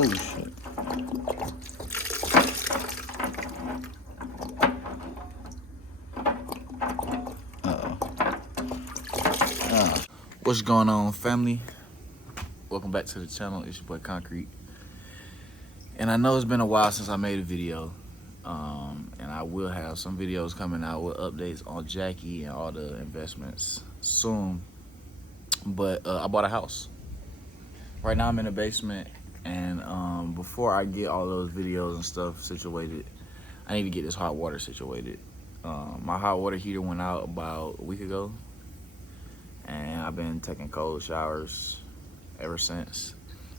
Oh shit. What's going on, family? Welcome back to the channel. It's your boy Concrete. And I know it's been a while since I made a video. And I will have some videos coming out with updates on Jackie and all the investments soon. But I bought a house. Right now I'm in the basement, and before I get all those videos and stuff situated, I need to get this hot water situated. My hot water heater went out about a week ago, and I've been taking cold showers ever since.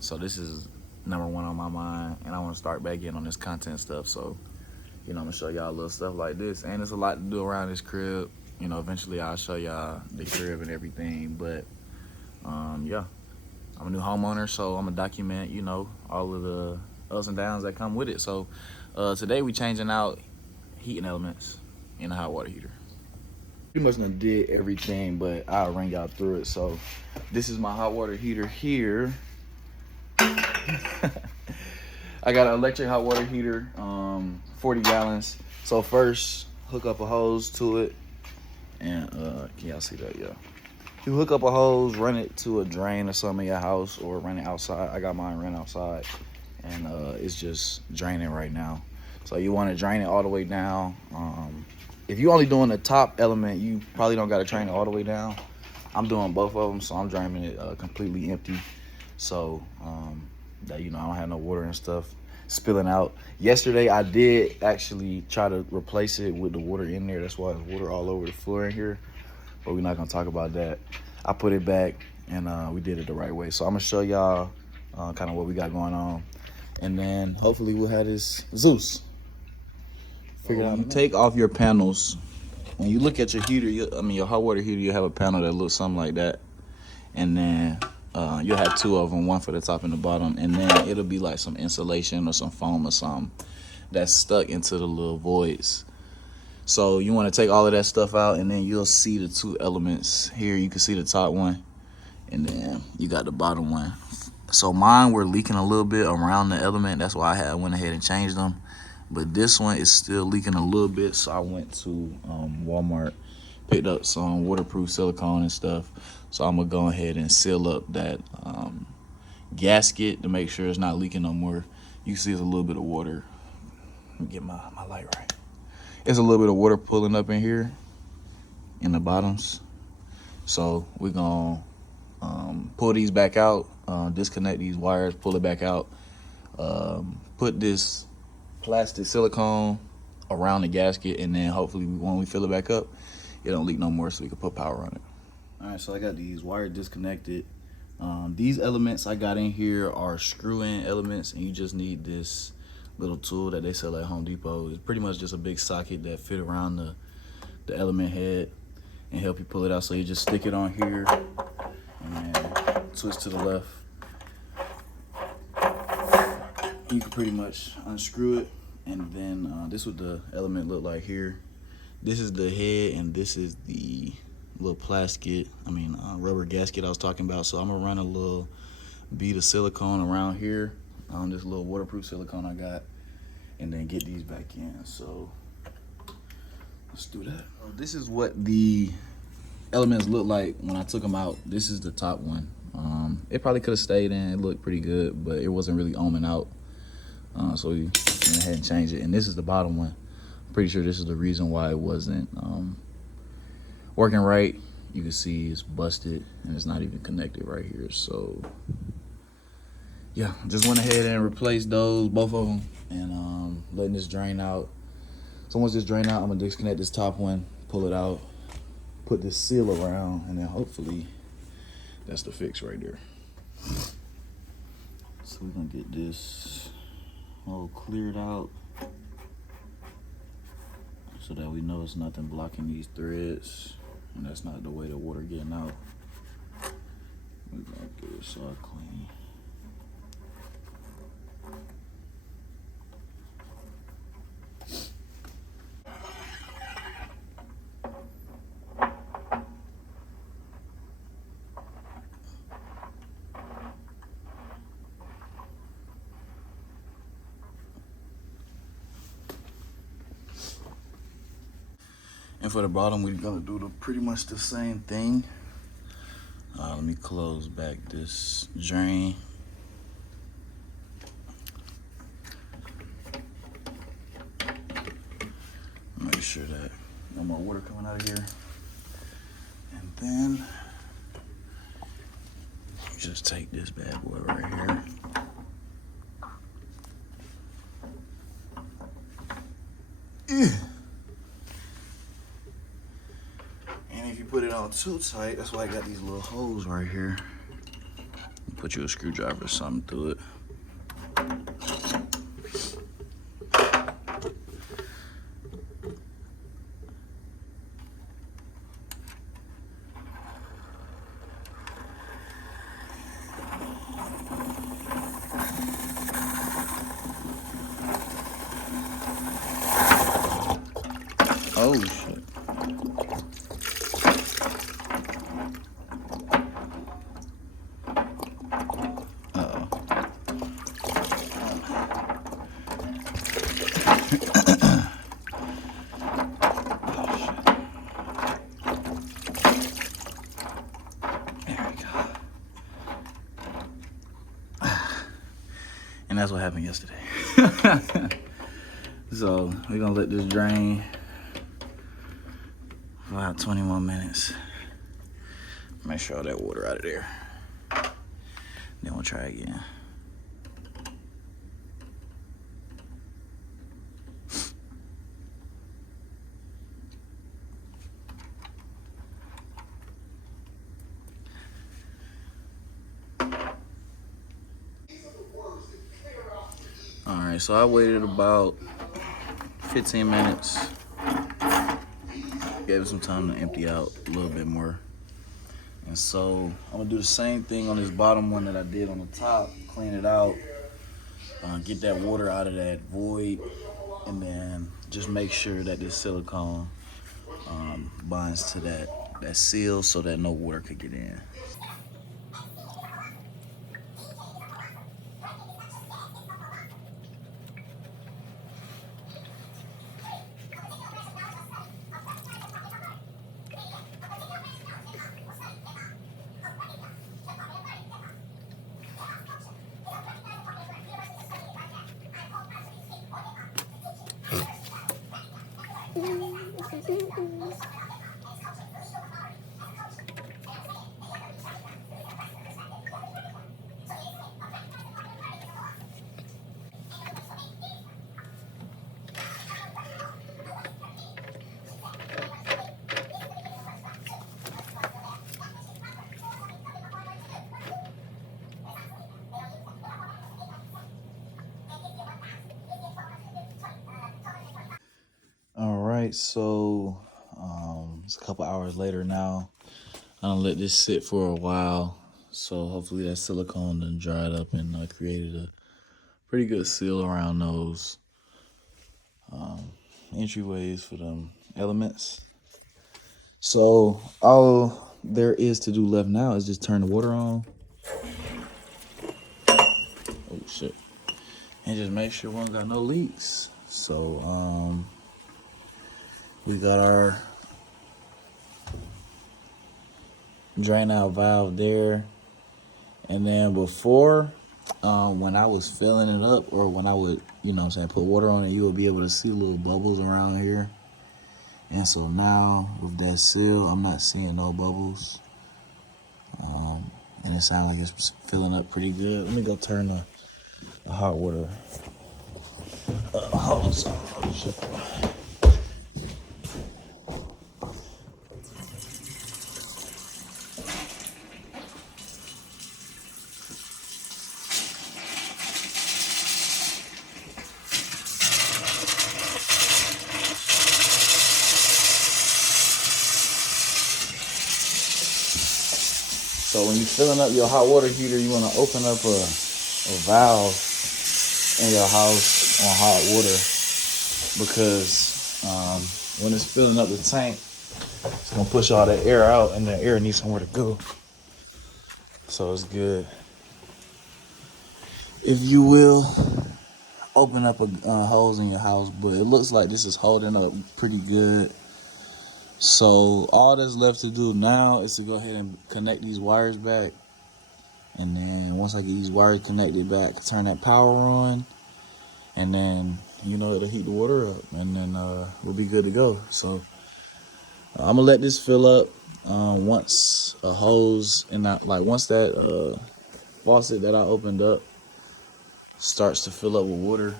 So this is number one on my mind, and I want to start back in on this content stuff. So, you know, I'm gonna show y'all little stuff like this, and there's a lot to do around this crib. You know, eventually I'll show y'all the crib and everything, but yeah, I'm a new homeowner, so I'm gonna document, you know, all of the ups and downs that come with it. So today we changing out heating elements in the hot water heater. Pretty much done did everything, but I'll run y'all through it. So this is my hot water heater here. I got an electric hot water heater, 40 gallons. So first, hook up a hose to it, and can y'all see that? Yeah. You hook up a hose, run it to a drain or something in your house, or run it outside. I got mine run outside, and it's just draining right now. So you want to drain it all the way down. If you're only doing the top element, you probably don't got to drain it all the way down. I'm doing both of them, so I'm draining it completely empty. So that, you know, I don't have no water and stuff spilling out. Yesterday, I did actually try to replace it with the water in there. That's why there's water all over the floor in here. But we're not gonna talk about that. I put it back, and we did it the right way. So I'm gonna show y'all kind of what we got going on, and then hopefully we'll have this Zeus figured out. You take off your panels. When you look at your heater, your hot water heater, you have a panel that looks something like that, and then you'll have two of them, one for the top and the bottom, and then it'll be like some insulation or some foam or something that's stuck into the little voids. So you want to take all of that stuff out, and then you'll see the two elements here. You can see the top one, and then you got the bottom one. So mine were leaking a little bit around the element. That's why I went ahead and changed them. But this one is still leaking a little bit, so I went to Walmart, picked up some waterproof silicone and stuff. So I'm gonna go ahead and seal up that gasket to make sure it's not leaking no more. You see there's a little bit of water. Let me get my light right. There's a little bit of water pulling up in here in the bottoms. So we're gonna pull these back out, disconnect these wires, pull it back out, put this plastic silicone around the gasket, and then hopefully when we fill it back up, it don't leak no more, so we can put power on it. All right, so I got these wires disconnected. These elements I got in here are screw-in elements, and you just need this little tool that they sell at Home Depot. It's pretty much just a big socket that fit around the element head and help you pull it out. So you just stick it on here and then twist to the left. You can pretty much unscrew it, and then this is what the element look like here. This is the head, and this is the little rubber gasket I was talking about. So I'm gonna run a little bead of silicone around here on this little waterproof silicone I got, and then get these back in. So let's do that. This is what the elements look like when I took them out. This is the top one. It probably could have stayed in. It looked pretty good, but it wasn't really ohming out. So we went ahead and changed it. And this is the bottom one. I'm pretty sure this is the reason why it wasn't working right. You can see it's busted, and it's not even connected right here. So yeah, just went ahead and replaced those, both of them, and letting this drain out. So once this drain out, I'm gonna disconnect this top one, pull it out, put this seal around, and then hopefully that's the fix right there. So we're gonna get this all cleared out so that we know it's nothing blocking these threads, and that's not the way the water getting out. We're gonna get this all clean. And for the bottom, we're gonna do pretty much the same thing. Let me close back this drain. Make sure that no more water coming out of here. And then just take this bad boy right here. And if you put it on too tight, that's why I got these little holes right here. Put you a screwdriver or something through it. Oh shit. Uh-oh. There we go. And that's what happened yesterday. So we're gonna let this drain for about 20 more minutes. Make sure all that water out of there. Then we'll try again. All right, so I waited about 15 minutes. Gave it some time to empty out a little bit more. And so I'm gonna do the same thing on this bottom one that I did on the top, clean it out, get that water out of that void, and then just make sure that this silicone binds to that seal so that no water could get in. All right, so it's a couple hours later now. I'm gonna let this sit for a while. So hopefully that silicone done dried up and created a pretty good seal around those entryways for them elements. So all there is to do left now is just turn the water on. Oh shit. And just make sure one got no leaks. So we got our drain out valve there. And then before, when I was filling it up, or when I would, you know what I'm saying, put water on it, you would be able to see little bubbles around here. And so now with that seal, I'm not seeing no bubbles. And it sounds like it's filling up pretty good. Let me go turn the hot water hose on. So when you're filling up your hot water heater, you want to open up a valve in your house on hot water, because when it's filling up the tank, it's going to push all that air out, and the air needs somewhere to go. So it's good, if you will, open up a hose in your house, but it looks like this is holding up pretty good. So all that's left to do now is to go ahead and connect these wires back. And then once I get these wires connected back, turn that power on. And then, you know, it'll heat the water up. And then we'll be good to go. So I'm gonna let this fill up. Once a hose and once that faucet that I opened up starts to fill up with water,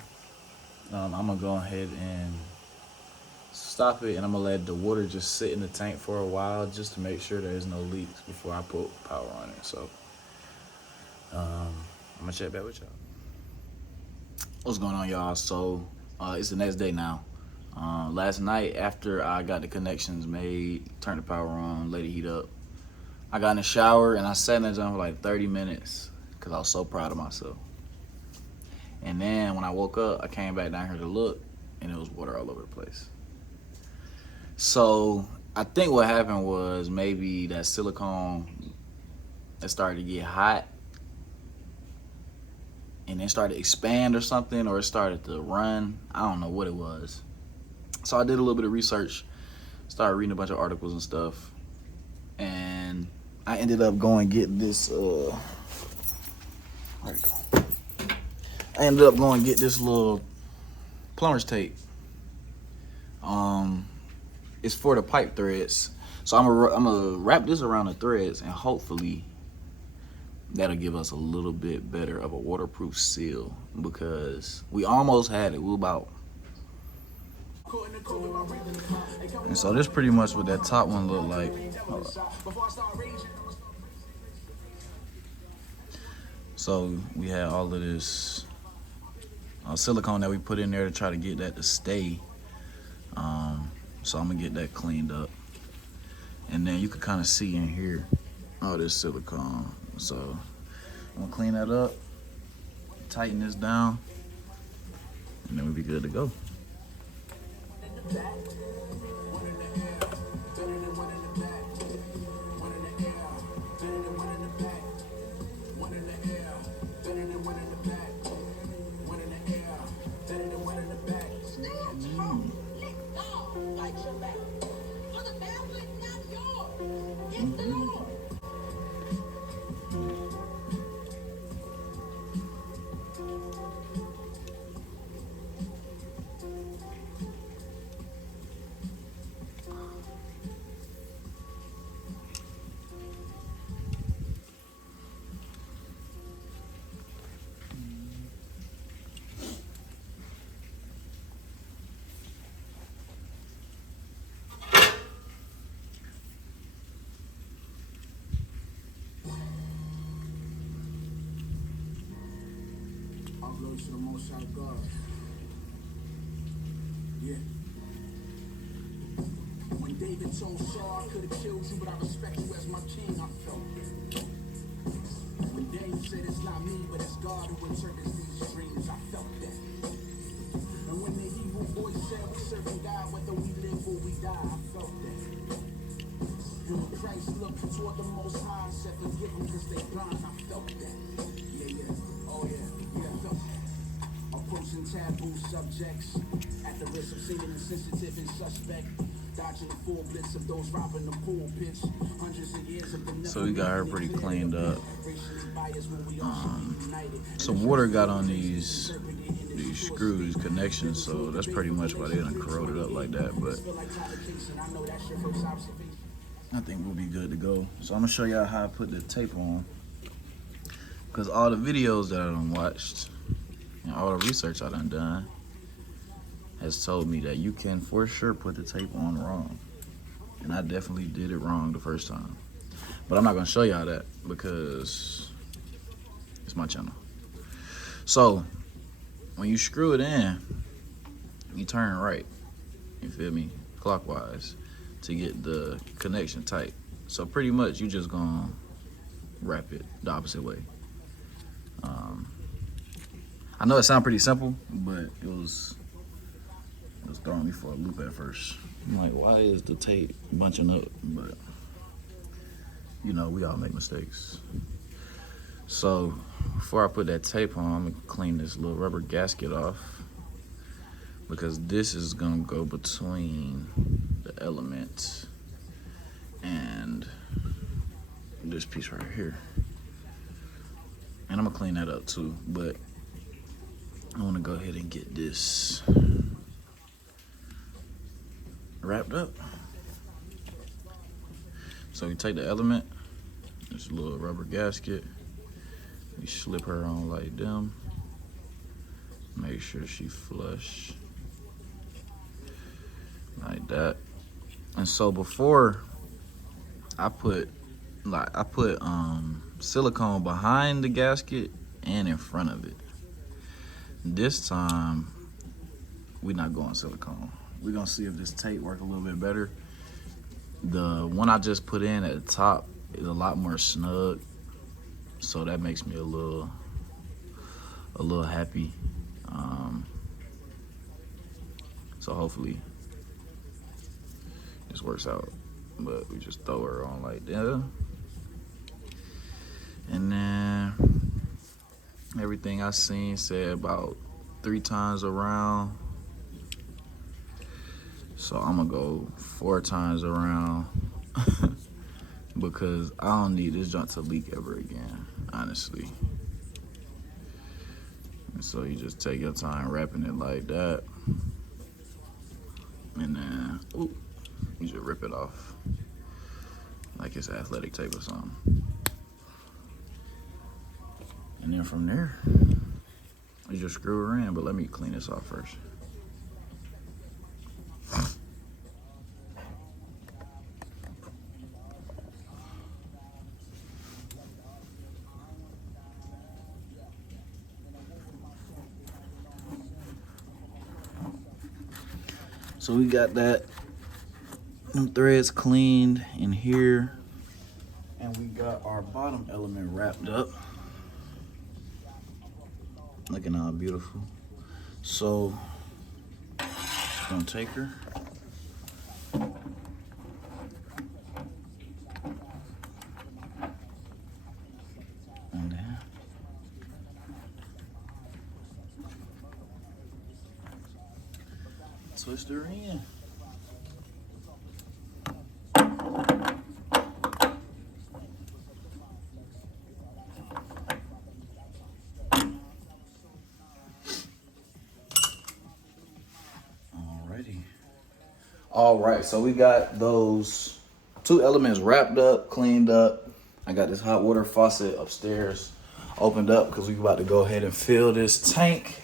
I'm gonna go ahead and stop it, and I'm gonna let the water just sit in the tank for a while just to make sure there's no leaks before I put power on it. So I'm gonna check back with y'all. What's going on, y'all? So it's the next day now. Last night, after I got the connections made, turned the power on, let it heat up, I got in the shower and I sat in the zone for like 30 minutes because I was so proud of myself. And then when I woke up, I came back down here to look, and it was water all over the place. So I think what happened was maybe that silicone, it started to get hot and then started to expand or something, or it started to run. I don't know what it was. So I did a little bit of research, started reading a bunch of articles and stuff, and I ended up going get this where'd it go? I ended up going get this little plumber's tape. It's for the pipe threads. So I'm gonna wrap this around the threads, and hopefully that'll give us a little bit better of a waterproof seal, because we almost had it. We were about. And so this pretty much what that top one looked like. So we had all of this silicone that we put in there to try to get that to stay. So I'm gonna get that cleaned up, and then you can kind of see in here all this silicone. So I'm gonna clean that up, tighten this down, and then we'll be good to go. Glory to the Most High God. Yeah. When David told Saul, I could have killed you, but I respect you as my king, I felt it. When David said it's not me, but it's God who interprets these dreams, I felt that. And when the Hebrew voice said we serving God, whether we live or we die, I felt that. And when Christ looked toward the Most High and said, forgive them because they blind, I felt that. Yeah. Oh yeah, I felt that. Approaching taboo subjects at the risk of seeming insensitive and suspect, dodging the full blitz of those robbing the pulpits. Hundreds of years of the. So we got her pretty cleaned up. Some water got on these screws, connections, so that's pretty much why they done corroded up like that. But I think we'll be good to go. So I'm gonna show y'all how I put the tape on, because all the videos that I done watched and all the research I done has told me that you can for sure put the tape on wrong. And I definitely did it wrong the first time. But I'm not gonna show y'all that because it's my channel. So when you screw it in, you turn right, you feel me, clockwise, to get the connection tight. So pretty much you just gonna wrap it the opposite way. I know it sounds pretty simple, but it was throwing me for a loop at first. I'm like, why is the tape bunching up? But you know, we all make mistakes. So before I put that tape on, I'm gonna clean this little rubber gasket off, because this is gonna go between the elements and this piece right here. And I'm gonna clean that up too, but I wanna go ahead and get this wrapped up. So we take the element, this little rubber gasket, we slip her on like them, make sure she flush like that. And so before I put silicone behind the gasket and in front of it. This time we're not going silicone. We're gonna see if this tape work a little bit better. The one I just put in at the top is a lot more snug, so that makes me a little happy. So hopefully this works out. But we just throw her on like that, and then everything I seen said about 3 times around. So I'm gonna go 4 times around because I don't need this junk to leak ever again, honestly. And so you just take your time wrapping it like that, and then you just rip it off like it's athletic tape or something. And then from there, you just screw her in. But let me clean this off first. So we got them threads cleaned in here, and we got our bottom element wrapped up, looking all beautiful. So just gonna take her, and then twist her in. All right, so we got those 2 elements wrapped up, cleaned up. I got this hot water faucet upstairs opened up because we about to go ahead and fill this tank.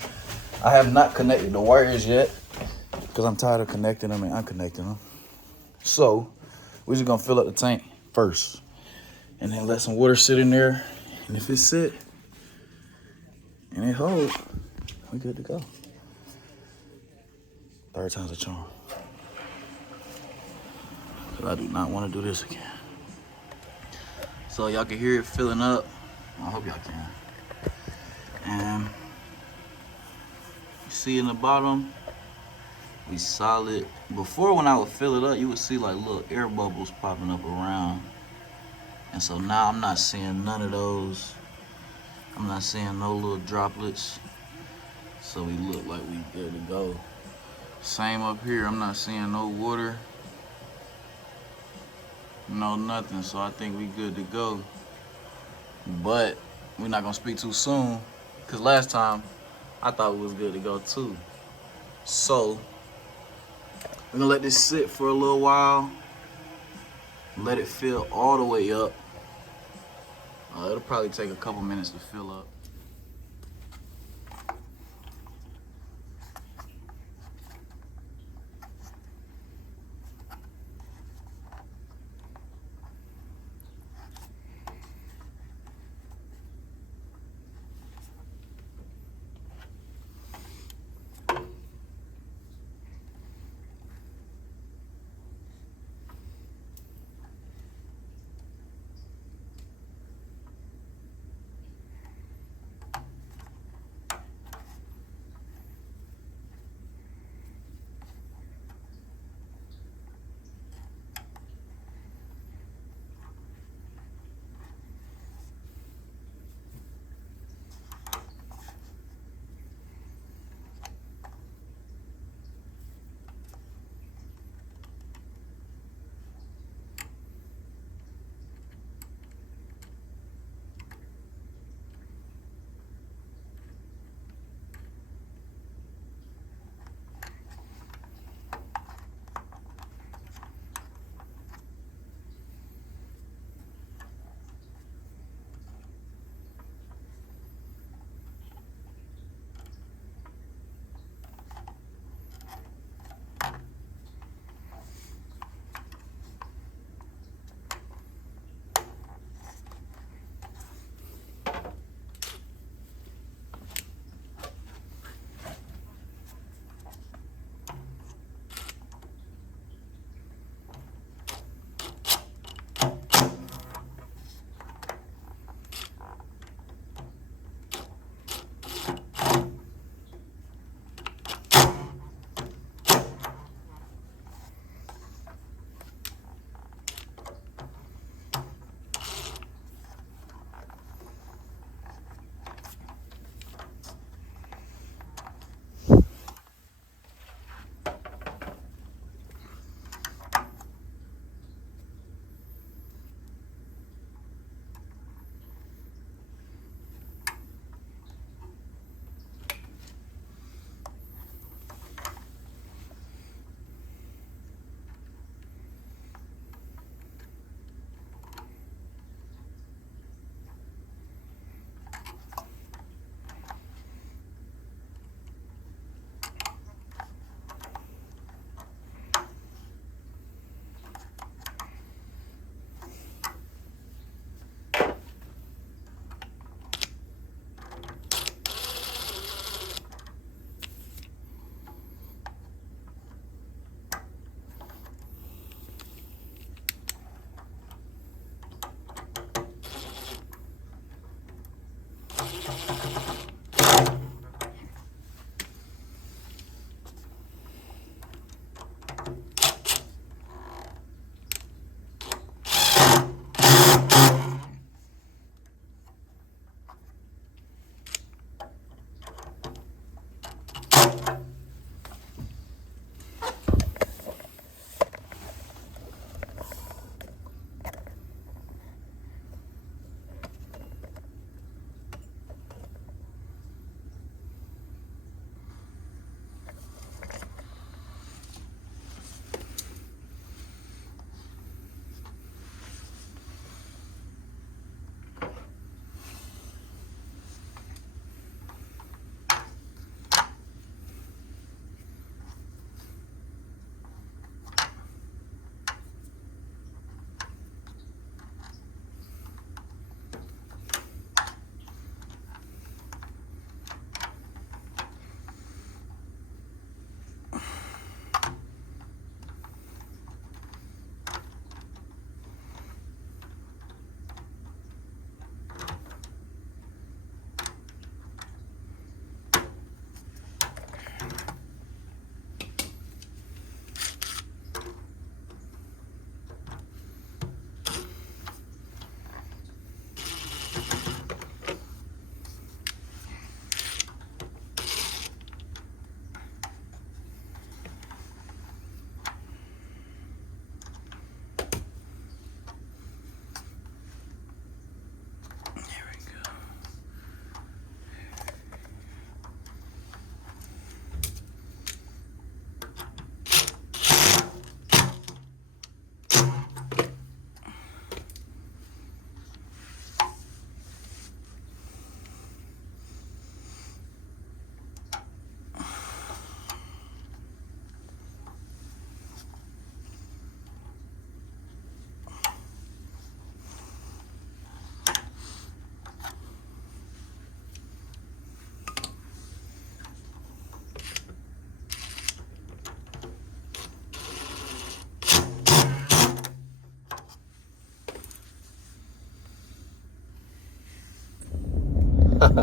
I have not connected the wires yet because I'm tired of connecting them and unconnecting them. So we're just gonna fill up the tank first and then let some water sit in there. And if it sit and it hold, we good to go. 3rd time's a charm. I do not want to do this again. So y'all can hear it filling up. I hope y'all can. And you see in the bottom, we solid. Before, when I would fill it up, you would see like little air bubbles popping up around. And so now I'm not seeing none of those. I'm not seeing no little droplets. So we look like we good to go. Same up here, I'm not seeing no water. No, nothing, so I think we good to go. But we're not gonna speak too soon, because last time I thought we was good to go too. So we're gonna let this sit for a little while, let it fill all the way up. It'll probably take a couple minutes to fill up.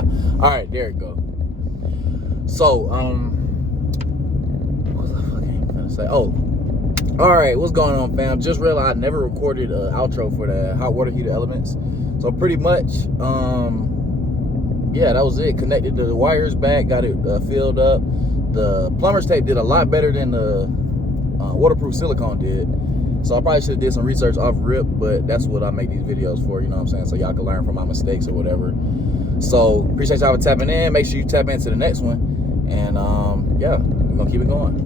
All right, there it go. So, what was I fucking gonna say? Oh, all right, what's going on, fam? Just realized I never recorded an outro for the hot water heater elements. So pretty much, yeah, that was it. Connected the wires back, got it filled up. The plumber's tape did a lot better than the waterproof silicone did. So I probably should have did some research off rip, but that's what I make these videos for, you know what I'm saying? So y'all can learn from my mistakes or whatever. So appreciate y'all for tapping in. Make sure you tap into the next one. And yeah, we're gonna keep it going.